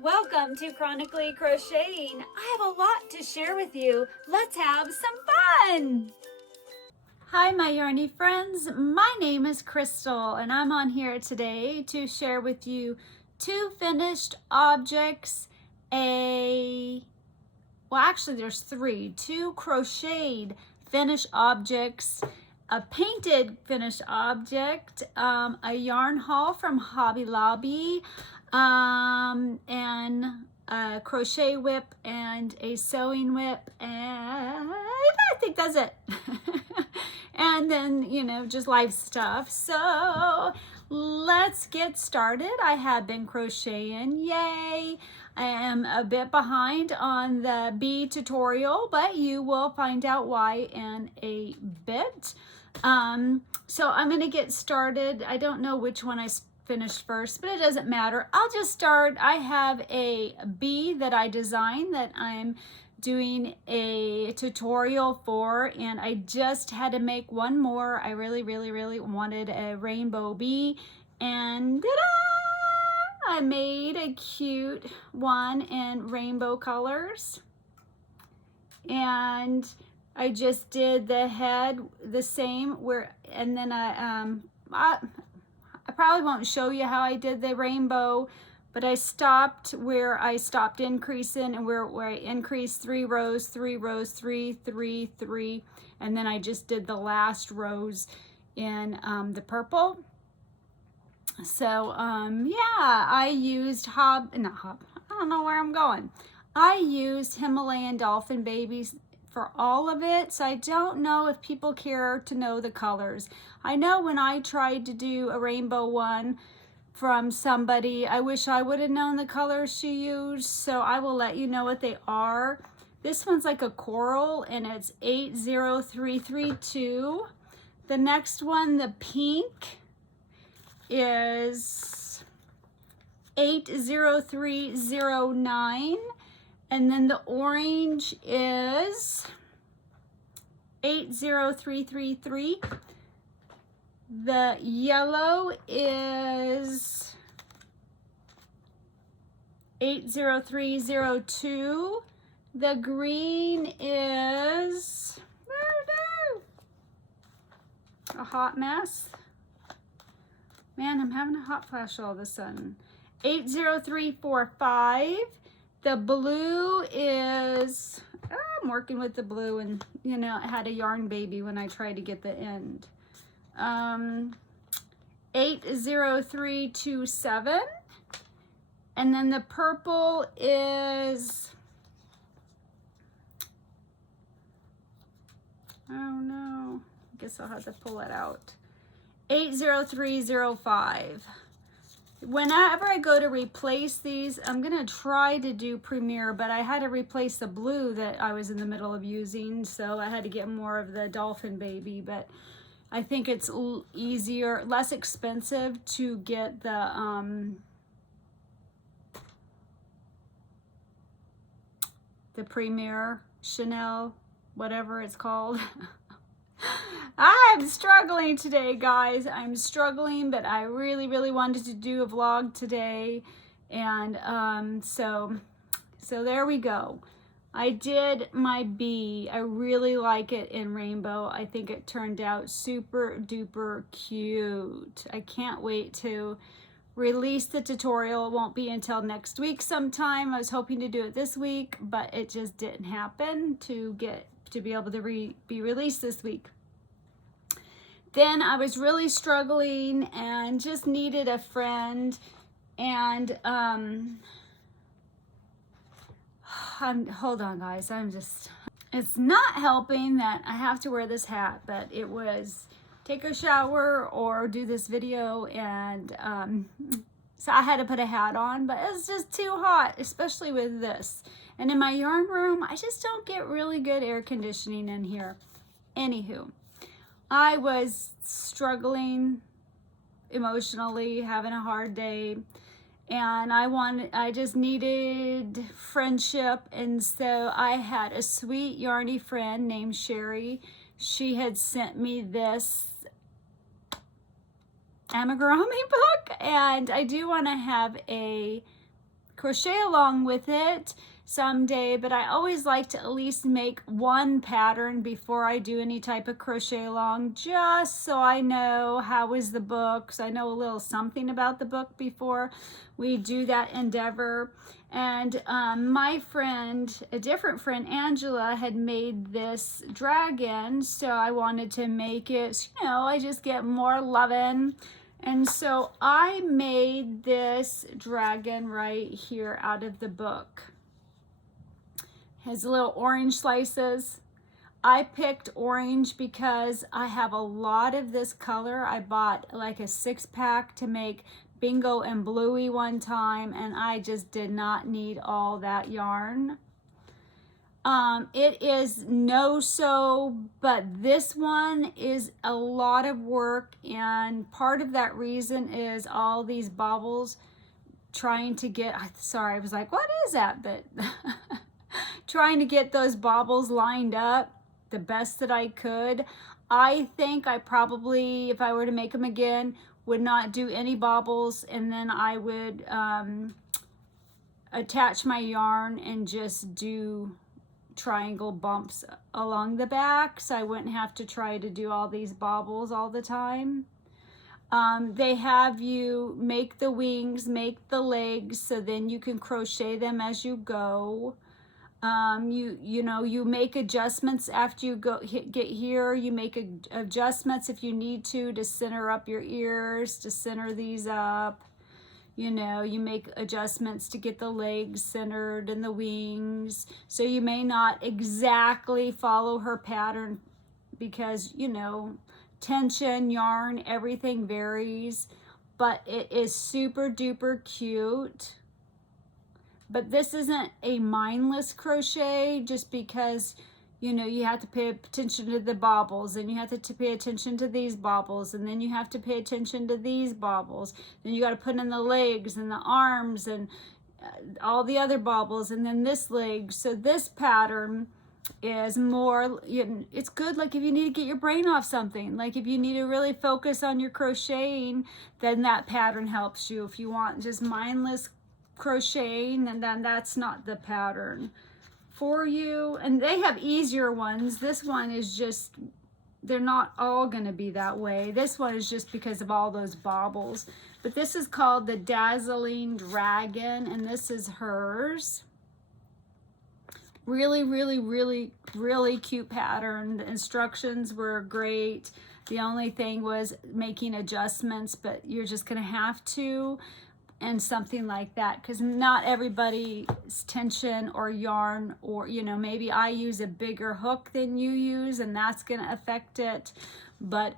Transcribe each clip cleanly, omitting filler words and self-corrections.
Welcome to Chronically Crocheting. I have a lot to share with you. Let's have some fun. Hi, my yarny friends. My name is Crystal, and I'm on here today to share with you two finished objects, actually there's three, two crocheted finished objects, a painted finished object, a yarn haul from Hobby Lobby, and a crochet whip and a sewing whip, and I think that's it. And then, just life stuff. So let's get started. I have been crocheting, yay. I am a bit behind on the bee tutorial, but you will find out why in a bit. So I'm gonna get started. I don't know which one I finished first, but it doesn't matter. I'll just start. I have a bee that I designed that I'm doing a tutorial for, and I just had to make one more. I really wanted a rainbow bee, and ta-da! I made a cute one in rainbow colors, and I just did the head the same and then I probably won't show you how I did the rainbow, but I stopped where I stopped increasing, and where I increased 3 rows, 3 rows, 3, 3, 3, and then I just did the last rows in the purple. So yeah, I used I don't know where I'm going. I used Himalayan dolphin babies for all of it, so I don't know if people care to know the colors. I know when I tried to do a rainbow one from somebody, I wish I would have known the colors she used, so I will let you know what they are. This one's like a coral, and it's 80332. The next one, the pink, is 80309. And then the orange is 80333. The yellow is 80302. The green is a hot mess. Man, I'm having a hot flash all of a sudden. 80345. The blue is, I'm working with the blue, and I had a yarn baby when I tried to get the end. 80327. And then the purple is, oh no, I guess I'll have to pull it out. 80305. Whenever I go to replace these, I'm gonna try to do Premier, but I had to replace the blue that I was in the middle of using, so I had to get more of the dolphin baby, but I think it's easier, less expensive to get the Premier Chanel, whatever it's called. I'm struggling today, guys. I'm struggling, but I really wanted to do a vlog today, and so there we go. I did my bee. I really like it in rainbow. I think it turned out super duper cute. I can't wait to release the tutorial. It won't be until next week sometime. I was hoping to do it this week, but it just didn't happen to be able to be released this week. Then I was really struggling and just needed a friend, and hold on guys, it's not helping that I have to wear this hat, but it was take a shower or do this video, and so I had to put a hat on, but it's just too hot, especially with this. And in my yarn room, I just don't get really good air conditioning in here. Anywho, I was struggling emotionally, having a hard day, and I just needed friendship, and so I had a sweet yarny friend named Sherry. She had sent me this amigurumi book, and I do want to have a crochet along with it someday, but I always like to at least make one pattern before I do any type of crochet along, just so I know how is the book, so I know a little something about the book before we do that endeavor. And my friend, a different friend, Angela, had made this dragon, so I wanted to make it, so, you know, I just get more loving. And so I made this dragon right here out of the book. Has little orange slices. I picked orange because I have a lot of this color. I bought like a 6-pack to make Bingo and Bluey one time, and I just did not need all that yarn. It is no-sew, but this one is a lot of work, and part of that reason is all these baubles trying to get, sorry, I was like, what is that? But trying to get those baubles lined up the best that I could. I think I probably, if I were to make them again, would not do any baubles, and then I would attach my yarn and just do triangle bumps along the back, so I wouldn't have to try to do all these baubles all the time. They have you make the wings, make the legs, so then you can crochet them as you go. You know, you make adjustments after you get here. You make adjustments if you need to center up your ears, to center these up. You know, you make adjustments to get the legs centered and the wings. So you may not exactly follow her pattern because, you know, tension, yarn, everything varies. But it is super duper cute. But this isn't a mindless crochet, just because, you know, you have to pay attention to the baubles, and you have to pay attention to these baubles, and then you have to pay attention to these baubles. Then you got to put in the legs and the arms and all the other baubles, and then this leg. So this pattern is more, you know, it's good like if you need to get your brain off something, like if you need to really focus on your crocheting, then that pattern helps you. If you want just mindless crocheting, and then that's not the pattern for you. And they have easier ones. This one is just, they're not all going to be that way. This one is just because of all those baubles. But this is called the Dazzling Dragon, and this is hers. Really, really, really, really cute pattern. The instructions were great. The only thing was making adjustments, but you're just going to have to, and something like that, because not everybody's tension or yarn, or, you know, maybe I use a bigger hook than you use, and that's going to affect it. But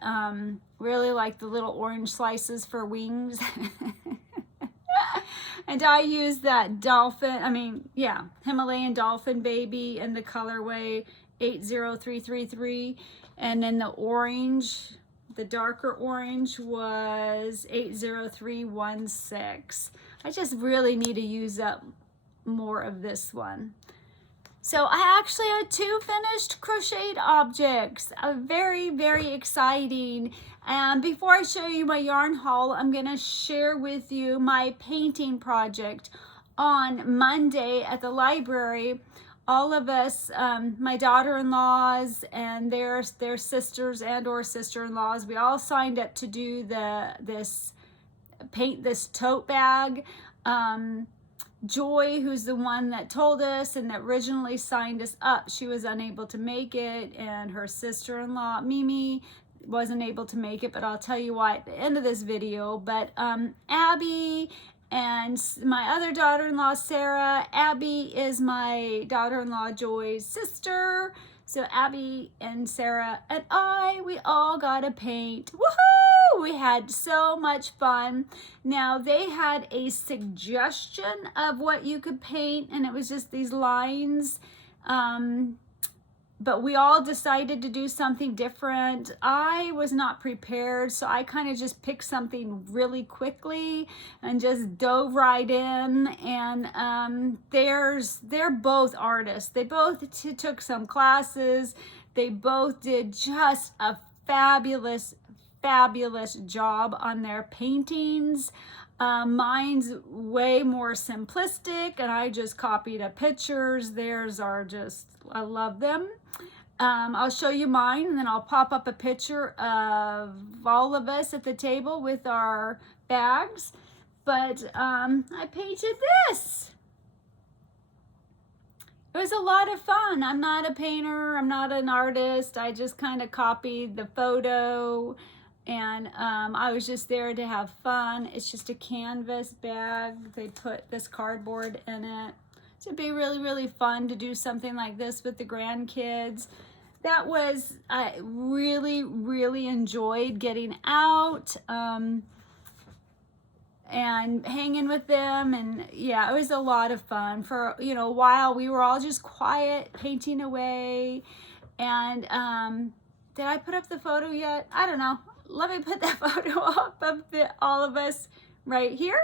really like the little orange slices for wings. And I use that dolphin, Himalayan dolphin baby in the colorway 80333, and then the orange, the darker orange, was 80316. I just really need to use up more of this one. So I actually had 2 finished crocheted objects. Very, very exciting. And before I show you my yarn haul, I'm going to share with you my painting project. On Monday at the library, all of us, my daughter-in-laws and their sisters and or sister-in-laws, we all signed up to do paint this tote bag. Joy, who's the one that told us and that originally signed us up, she was unable to make it, and her sister-in-law Mimi wasn't able to make it, but I'll tell you why at the end of this video. But Abby and my other daughter-in-law, Sarah. Abby is my daughter-in-law Joy's sister. So Abby and Sarah and we all got to paint. Woohoo! We had so much fun. Now, they had a suggestion of what you could paint, and it was just these lines. But we all decided to do something different. I was not prepared, so I kind of just picked something really quickly and just dove right in. And they're both artists. They both took some classes. They both did just a fabulous job on their paintings. Mine's way more simplistic, and I just copied the pictures. Theirs are just, I love them. I'll show you mine, and then I'll pop up a picture of all of us at the table with our bags. But I painted this. It was a lot of fun. I'm not a painter. I'm not an artist. I just kind of copied the photo, and I was just there to have fun. It's just a canvas bag. They put this cardboard in it. So it'd be really, really fun to do something like this with the grandkids. That was, I really, really enjoyed getting out and hanging with them, and yeah, it was a lot of fun. For, you know, a while we were all just quiet, painting away. And did I put up the photo yet? I don't know. Let me put that photo up of all of us right here.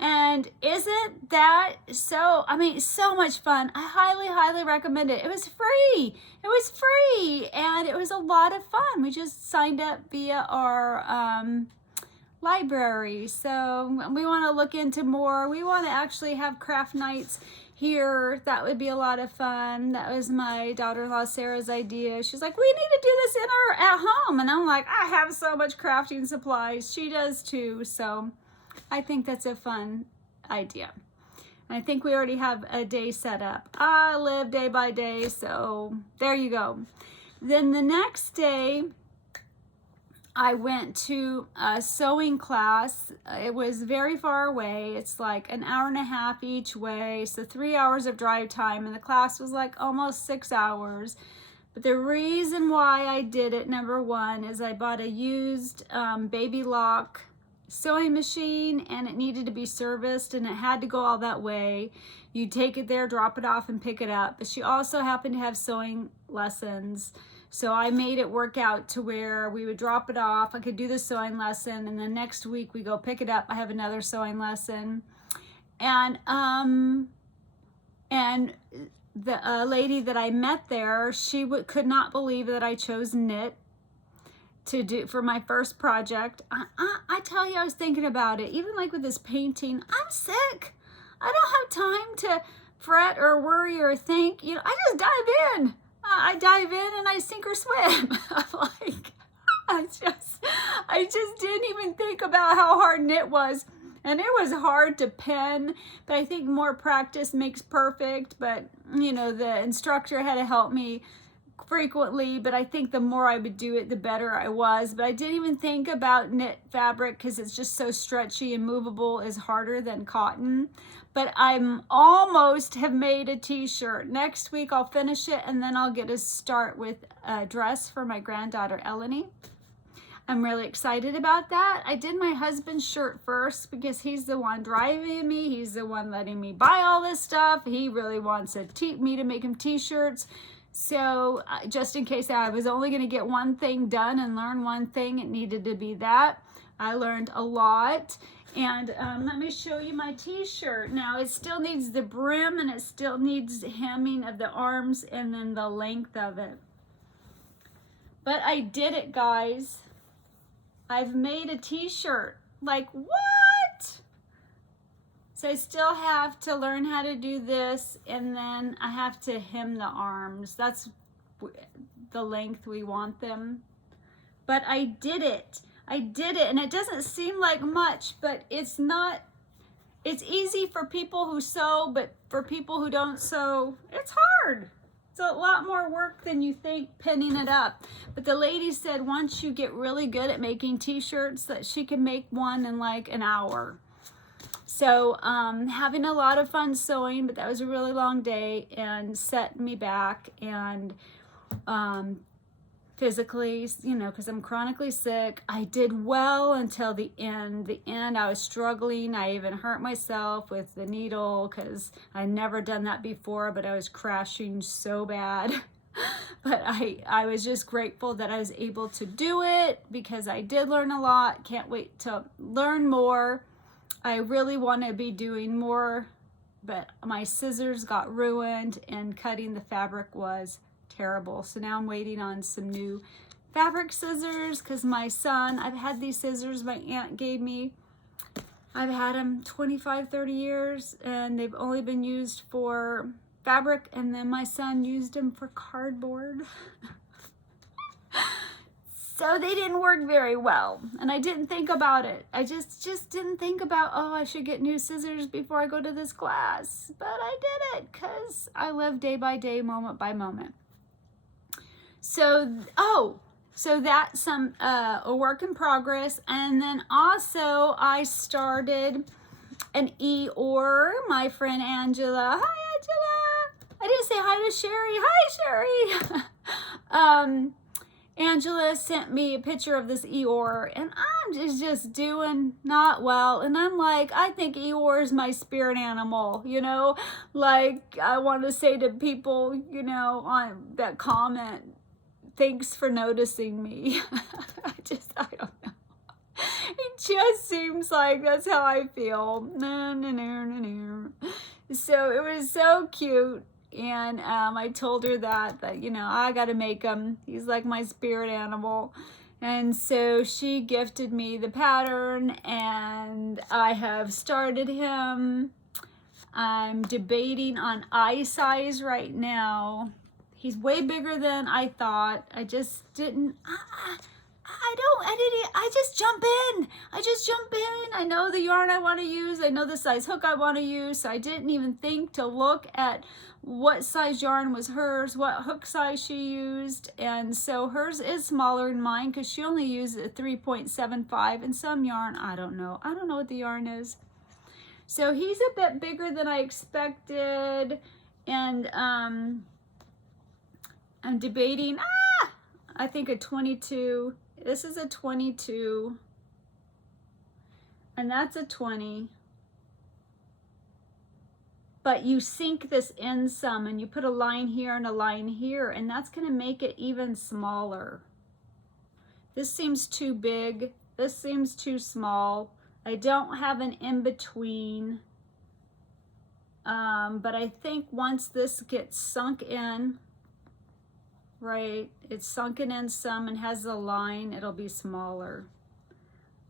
And isn't that so, I mean, so much fun. I highly, highly recommend it. It was free. It was free, and it was a lot of fun. We just signed up via our library. So we want to look into more. We want to actually have craft nights here. That would be a lot of fun. That was my daughter-in-law Sarah's idea. She's like, we need to do this at home. And I'm like, I have so much crafting supplies. She does too. So I think that's a fun idea. And I think we already have a day set up. I live day by day, so there you go. Then the next day, I went to a sewing class. It was very far away. It's like an hour and a half each way, so 3 hours of drive time, and the class was like almost 6 hours. But the reason why I did it, number one, is I bought a used baby lock sewing machine, and it needed to be serviced, and it had to go all that way. You take it there, drop it off, and pick it up. But she also happened to have sewing lessons, so I made it work out to where we would drop it off. I could do the sewing lesson, and then next week we go pick it up. I have another sewing lesson, and the lady that I met there, she could not believe that I chose knit to do for my first project. I tell you, I was thinking about it. Even like with this painting, I'm sick. I don't have time to fret or worry or think. You know, I just dive in. I dive in and I sink or swim. I'm like, I just didn't even think about how hard knit was. And it was hard to pen, but I think more practice makes perfect. But, you know, the instructor had to help me frequently, but I think the more I would do it, the better I was. But I didn't even think about knit fabric because it's just so stretchy and movable, is harder than cotton. But I'm almost have made a t-shirt. Next week I'll finish it, and then I'll get to start with a dress for my granddaughter Eleni. I'm really excited about that. I did my husband's shirt first because he's the one driving me. He's the one letting me buy all this stuff. He really wants me to make him t-shirts. So just in case I was only going to get one thing done and learn one thing, it needed to be that. I learned a lot. And let me show you my t-shirt. Now it still needs the brim, and it still needs hemming of the arms and then the length of it. But I did it, guys. I've made a t-shirt. Like, what? So I still have to learn how to do this, and then I have to hem the arms. That's the length we want them. But I did it. I did it, and it doesn't seem like much, but it's not. It's easy for people who sew, but for people who don't sew, it's hard. It's a lot more work than you think pinning it up. But the lady said once you get really good at making t-shirts that she can make one in like an hour. So having a lot of fun sewing, but that was a really long day and set me back. And physically, you know, because I'm chronically sick, I did well until the end. The end, I was struggling. I even hurt myself with the needle because I'd never done that before, but I was crashing so bad. But I was just grateful that I was able to do it because I did learn a lot. Can't wait to learn more. I really want to be doing more, but my scissors got ruined and cutting the fabric was terrible. So now I'm waiting on some new fabric scissors because my son, I've had these scissors my aunt gave me. I've had them 25, 30 years and they've only been used for fabric, and then my son used them for cardboard. So they didn't work very well, and I didn't think about it. I just didn't think about, oh, I should get new scissors before I go to this class. But I did it because I live day by day, moment by moment. So, so that's a work in progress. And then also I started an Eeyore, my friend Angela. Hi, Angela. I didn't say hi to Sherry. Hi, Sherry. Angela sent me a picture of this Eeyore, and I'm just doing not well. And I'm like, I think Eeyore is my spirit animal, you know? Like, I want to say to people, you know, on that comment, thanks for noticing me. I don't know. It just seems like that's how I feel. So it was so cute. And I told her that, you know, I got to make him. He's like my spirit animal. And so she gifted me the pattern, and I have started him. I'm debating on eye size right now. He's way bigger than I thought. I just didn't, I just jump in. I know the yarn I want to use. I know the size hook I want to use. So I didn't even think to look at what size yarn was hers, what hook size she used. And so hers is smaller than mine because she only used a 3.75, and some yarn, I don't know what the yarn is. So he's a bit bigger than I expected. And I'm debating, I think a 22. This is a 22. And that's a 20. But you sink this in some, and you put a line here and a line here, and that's going to make it even smaller. This seems too big. This seems too small. I don't have an in-between. But I think once this gets sunk in, right, it's sunken in some and has a line, it'll be smaller.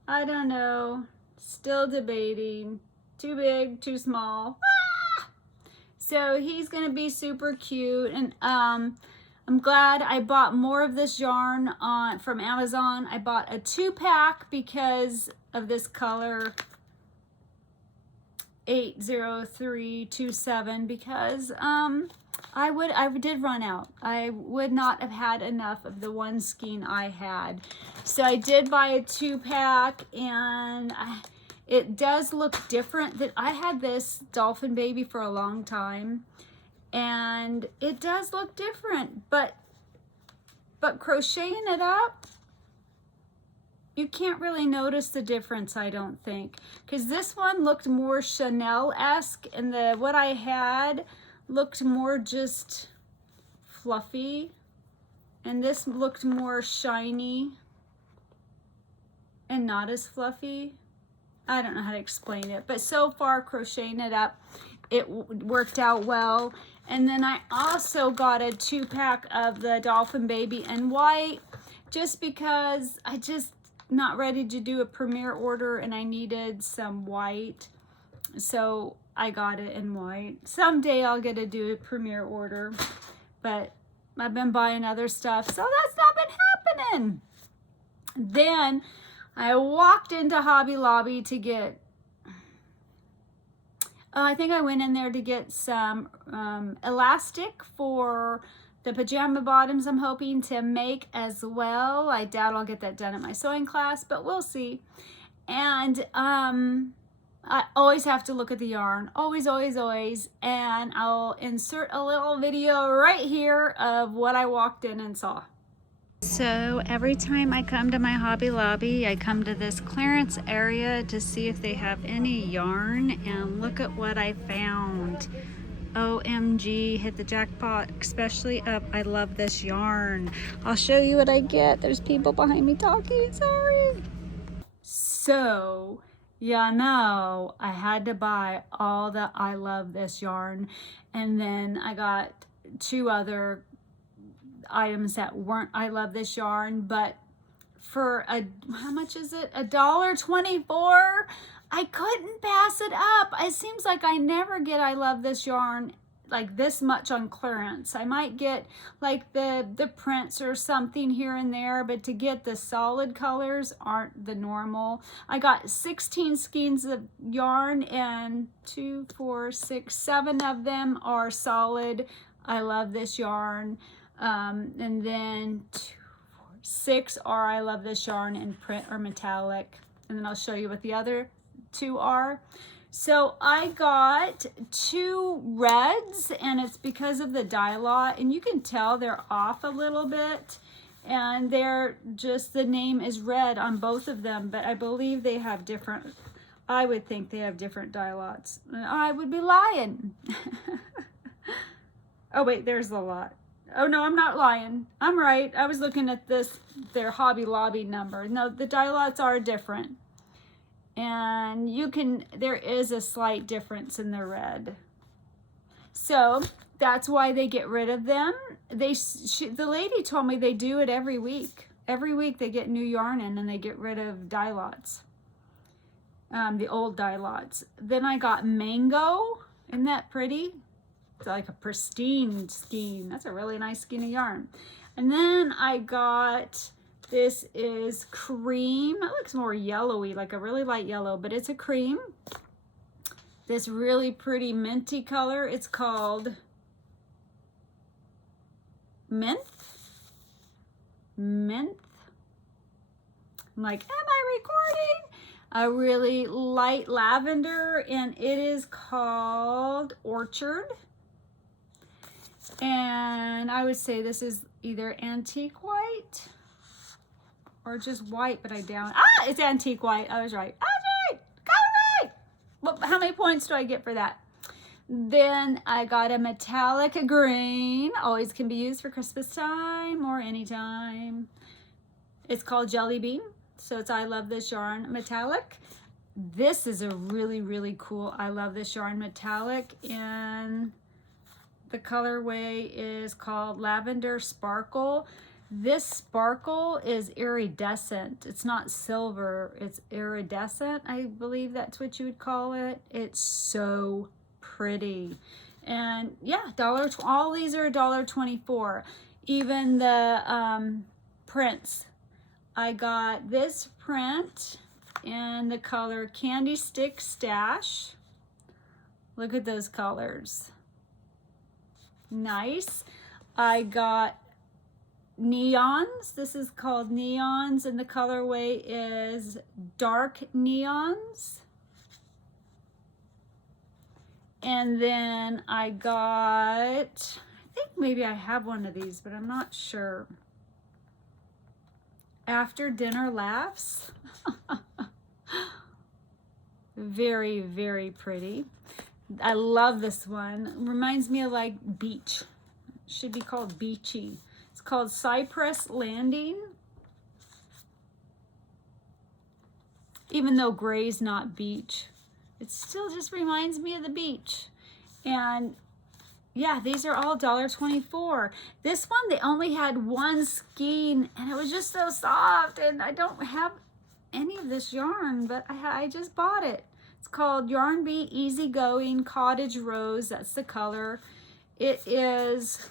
I don't know. Still debating. Too big, too small. So he's gonna be super cute, and I'm glad I bought more of this yarn from Amazon. I bought a 2-pack because of this color 80327, because I did run out. I would not have had enough of the one skein I had. So I did buy a 2-pack, and it does look different. That I had this dolphin baby for a long time, and it does look different, but crocheting it up, you can't really notice the difference, I don't think, because this one looked more Chanel-esque, and what I had looked more just fluffy, and this looked more shiny and not as fluffy. I don't know how to explain it, but so far crocheting it up, it worked out well. And then I also got a 2-pack of the dolphin baby in white, just because I just not ready to do a premiere order and I needed some white. So I got it in white. Someday I'll get to do a premiere order, but I've been buying other stuff, so that's not been happening. Then I walked into Hobby Lobby to get, I think I went in there to get some elastic for the pajama bottoms I'm hoping to make as well. I doubt I'll get that done at my sewing class, but we'll see. And I always have to look at the yarn, always, always, always. And I'll insert a little video right here of what I walked in and saw. So every time I come to my Hobby Lobby, I come to this clearance area to see if they have any yarn, and look at what I found. OMG, hit the jackpot, especially up. I love this yarn. I'll show you what I get. There's people behind me talking, sorry. So Yeah, no, I had to buy all the I Love This yarn. And then I got 2 other items that weren't I Love This yarn, but for how much is it? $1.24. I couldn't pass it up. It seems like I never get I Love This yarn like this much on clearance. I might get like the prints or something here and there, but to get the solid colors aren't the normal. I got 16 skeins of yarn, and 2, 4, 6, 7 of them are solid I Love This yarn. And then 6 are I Love This yarn in print or metallic. And then I'll show you what the other 2 are. So I got 2 reds, and it's because of the dye lot, and you can tell they're off a little bit, and they're just, the name is red on both of them, but I believe they have different, I would think they have different dye lots. I would be lying. Oh wait, there's the lot. Oh no, I'm not lying. I'm right. I was looking at this, their Hobby Lobby number. No, the dye lots are different. And you can, there is a slight difference in the red. So that's why they get rid of them. The lady told me they do it every week. Every week they get new yarn in and they get rid of dye lots. The old dye lots. Then I got mango. Isn't that pretty? It's like a pristine skein. That's a really nice skein of yarn. And then I got, this is cream. It looks more yellowy, like a really light yellow, but it's a cream. This really pretty minty color. It's called Mint. I'm like, am I recording? A really light lavender, and it is called Orchard. And I would say this is either antique white or just white, but I doubt. It's antique white. I was right. I was right. Got it right. Well, how many points do I get for that? Then I got a metallic green. Always can be used for Christmas time or anytime. It's called Jelly Bean. So it's I Love This yarn metallic. This is a really, really cool I Love This yarn metallic, and the colorway is called Lavender Sparkle. This sparkle is iridescent. It's not silver, it's iridescent. I believe that's what you would call it. It's so pretty. And yeah, all these are $1.24. Even the prints. I got this print in the color Candy Stick Stash. Look at those colors. Nice. I got neons. This is called neons, and the colorway is dark neons. And then I got, I think maybe I have one of these, but I'm not sure. After Dinner Laughs. Very, very pretty. I love this one. Reminds me of like beach. Should be called beachy. It's called Cypress Landing. Even though gray's not beach, it still just reminds me of the beach. And yeah, these are all $1.24. This one, they only had 1 skein, and it was just so soft, and I don't have any of this yarn, but I just bought it. It's called Yarn Bee Easy Going Cottage Rose. That's the color. It is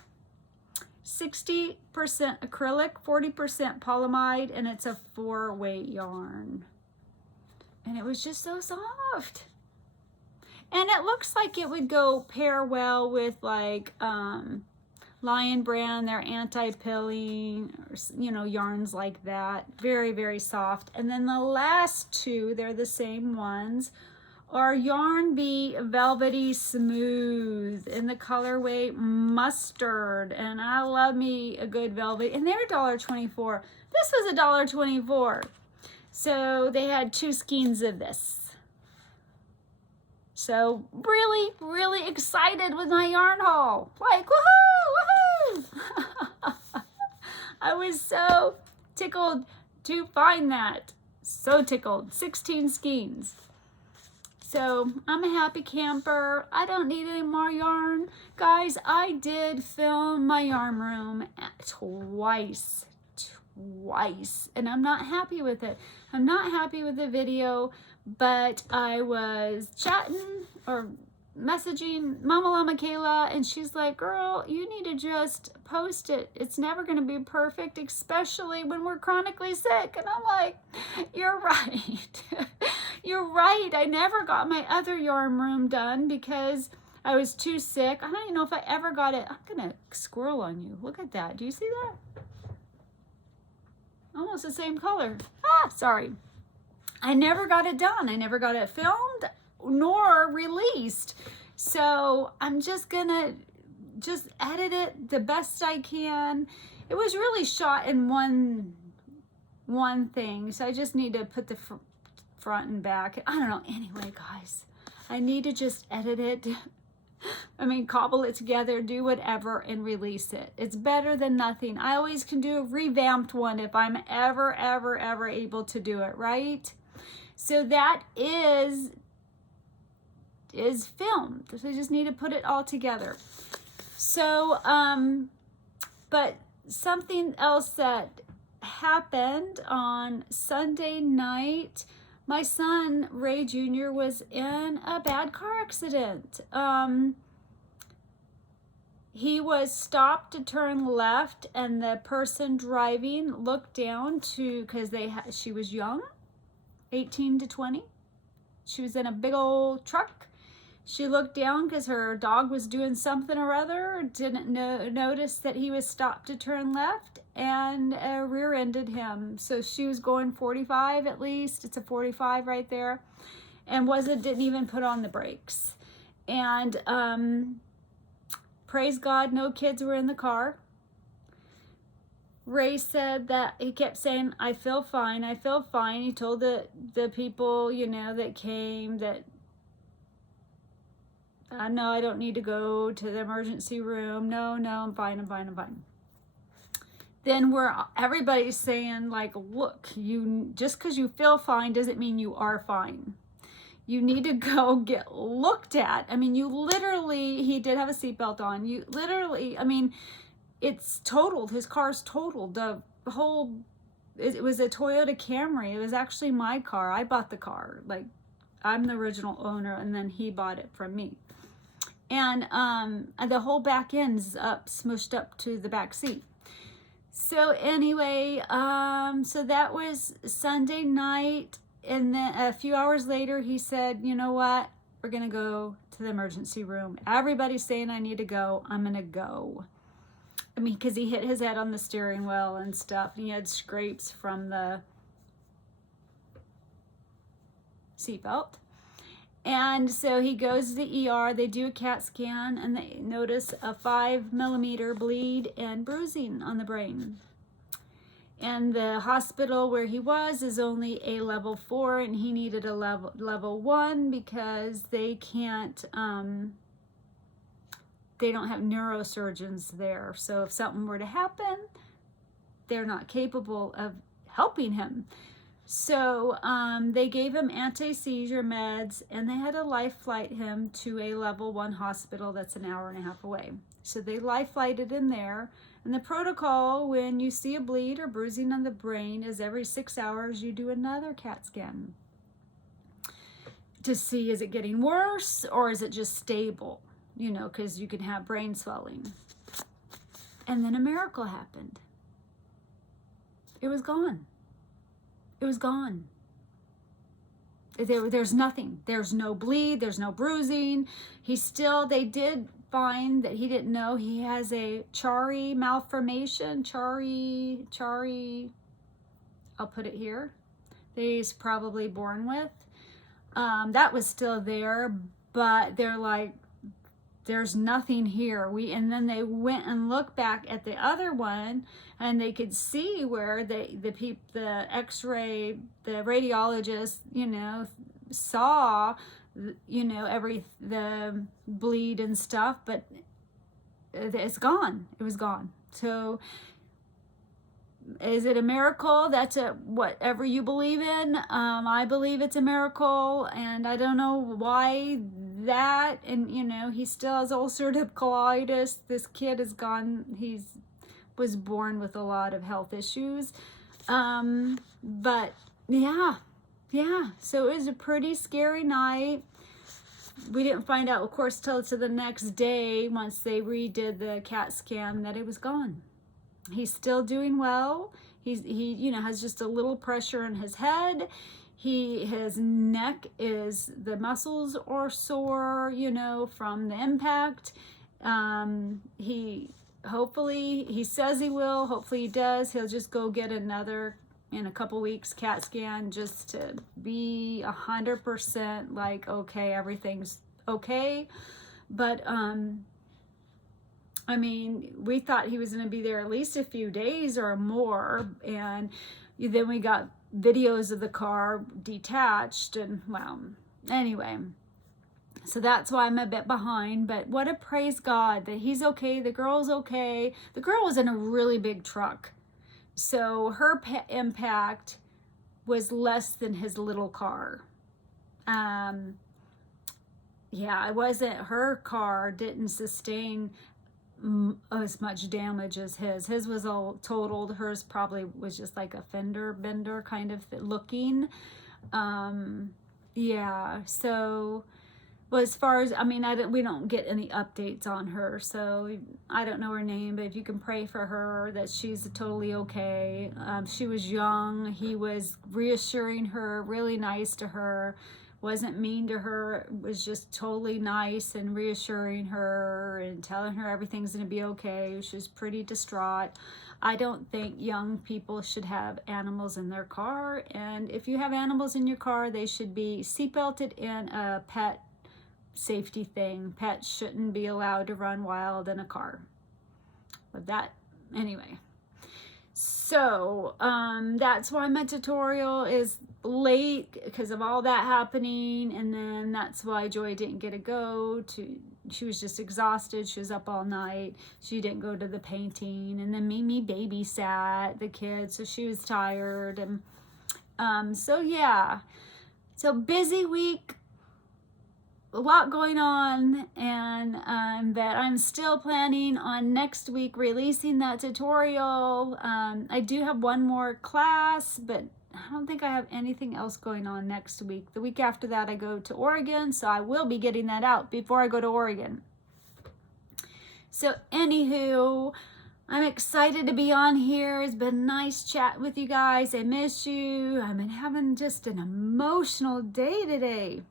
60% acrylic, 40% polyamide, and it's a 4-weight yarn. And it was just so soft. And it looks like it would go pair well with like Lion Brand, their anti-pilling, or, you know, yarns like that. Very, very soft. And then the last 2, they're the same ones, are Yarn Bee Velvety Smooth in the colorway Mustard. And I love me a good velvet. And they're $1.24. This was $1.24. So they had 2 skeins of this. So really, really excited with my yarn haul. Like, woohoo, woohoo. I was so tickled to find that. So tickled. 16 skeins. So I'm a happy camper. I don't need any more yarn. Guys, I did film my yarn room twice, and I'm not happy with it. I'm not happy with the video, but I was chatting or messaging Mama Llama Kayla, and she's like, girl, you need to just post it. It's never going to be perfect, especially when we're chronically sick. And I'm like, you're right. You're right. I never got my other yarn room done because I was too sick. I don't even know if I ever got it. I'm going to squirrel on you. Look at that. Do you see that? Almost the same color. Ah, sorry. I never got it done. I never got it filmed nor released. So I'm just gonna edit it the best I can. It was really shot in one thing, so I just need to put the front and back. I don't know. Anyway, guys, I need to just edit it. I mean, cobble it together, do whatever, and release it. It's better than nothing. I always can do a revamped one if I'm ever able to do it, right? So that is filmed. So I just need to put it all together. So, but something else that happened on Sunday night, my son, Ray Jr., was in a bad car accident. He was stopped to turn left, and the person driving looked down because she was young, 18 to 20. She was in a big old truck. She looked down because her dog was doing something or other, didn't notice that he was stopped to turn left, and rear-ended him. So she was going 45 at least. It's a 45 right there. And didn't even put on the brakes. And praise God, no kids were in the car. Ray said that he kept saying, I feel fine, I feel fine. He told the people, that came that, no, I don't need to go to the emergency room. No, I'm fine, I'm fine, I'm fine. Then everybody's saying, like, look, just because you feel fine doesn't mean you are fine. You need to go get looked at. I mean, he did have a seatbelt on. It's totaled. His car's totaled. It was a Toyota Camry. It was actually my car. I bought the car. Like, I'm the original owner, and then he bought it from me. And the whole back end's smushed up to the back seat. So anyway, so that was Sunday night. And then a few hours later, he said, you know what? We're going to go to the emergency room. Everybody's saying I need to go. I'm going to go. I mean, because he hit his head on the steering wheel and stuff. And he had scrapes from the seatbelt. And so he goes to the ER. They do a CAT scan, and they notice a 5mm bleed and bruising on the brain. And the hospital where he was is only a level 4, and he needed a level 1 because they can't, they don't have neurosurgeons there. So if something were to happen, they're not capable of helping him. So they gave him anti-seizure meds, and they had to life flight him to a level 1 hospital that's an hour and a half away. So they life flighted him there. And the protocol when you see a bleed or bruising on the brain is every 6 hours you do another CAT scan to see, is it getting worse or is it just stable? Because you can have brain swelling. And then a miracle happened. It was gone. It was gone. There's nothing. There's no bleed. There's no bruising. They did find that he didn't know he has a Chari malformation. Chari, I'll put it here. That he's probably born with. That was still there, but they're like, there's nothing here. And then they went and looked back at the other one, and they could see where the X-ray, the radiologist, saw, the bleed and stuff, but it's gone. It was gone. So Is it a miracle? That's a whatever you believe in. I believe it's a miracle, and I don't know why that. And you know, he still has ulcerative colitis. This kid is gone. Was born with a lot of health issues. But yeah. So it was a pretty scary night. We didn't find out, of course, till to the next day once they redid the CAT scan that it was gone. He's still doing well. He you know, has just a little pressure in his head. His neck the muscles are sore, you know, from the impact. He says he will. Hopefully he does. He'll just go get another in a couple weeks CAT scan just to be 100% like, okay, everything's okay. But I mean, we thought he was going to be there at least a few days or more. And then we got videos of the car detached. And well, anyway, so that's why I'm a bit behind. But what a praise God that he's okay. The girl's okay. The girl was in a really big truck. So her impact was less than his little car. Yeah, her car didn't sustain as much damage as his. His was all totaled. Hers probably was just like a fender bender kind of looking. Yeah, so well, as far as, I mean, we don't get any updates on her, so I don't know her name, but if you can pray for her that she's totally okay. She was young. He was reassuring her, really nice to her, wasn't mean to her, was just totally nice and reassuring her and telling her everything's going to be okay. She was pretty distraught. I don't think young people should have animals in their car, and if you have animals in your car, they should be seatbelted in a pet safety thing. Pets shouldn't be allowed to run wild in a car. But that, anyway. So, that's why my tutorial is late, because of all that happening, and then that's why Joy didn't get to go to, she was just exhausted, she was up all night, she didn't go to the painting, and then Mimi babysat the kids, so she was tired, and so yeah, so busy week, a lot going on, and but I'm still planning on next week releasing that tutorial. I do have one more class, but I don't think I have anything else going on next week. The week after that I go to Oregon, so I will be getting that out before I go to Oregon. So anywho, I'm excited to be on here. It's been nice chatting with you guys. I miss you. I've been having just an emotional day today.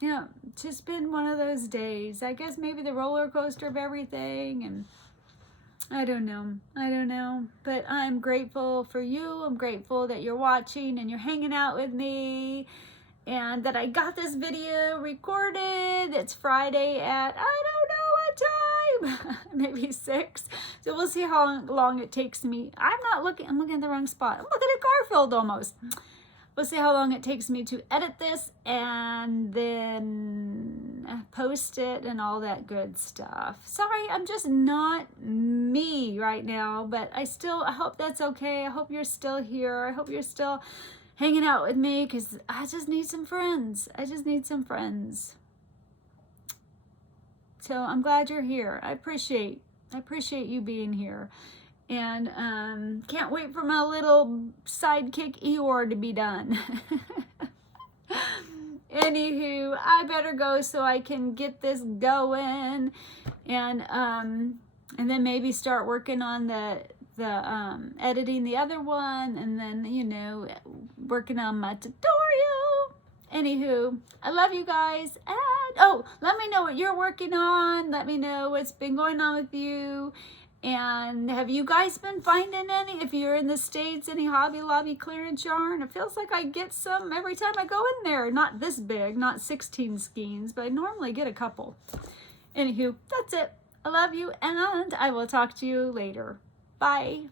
You know, just been one of those days. I guess maybe the roller coaster of everything, and I don't know. But I'm grateful for you. I'm grateful that you're watching and you're hanging out with me, and that I got this video recorded. It's Friday at, I don't know what time, maybe 6. So we'll see how long it takes me. I'm looking at the wrong spot. I'm looking at Garfield almost. We'll see how long it takes me to edit this and then post it and all that good stuff. Sorry, I'm just not me right now, but I hope that's okay. I hope you're still here. I hope you're still hanging out with me, because I just need some friends. So I'm glad you're here. I appreciate you being here. And can't wait for my little sidekick Eeyore to be done. Anywho, I better go so I can get this going, and then maybe start working on the editing the other one, and then, you know, working on my tutorial. Anywho, I love you guys, and oh, let me know what you're working on. Let me know what's been going on with you. And have you guys been finding any, if you're in the States, any Hobby Lobby clearance yarn? It feels like I get some every time I go in there. Not this big, not 16 skeins, but I normally get a couple. Anywho, that's it. I love you, and I will talk to you later. Bye.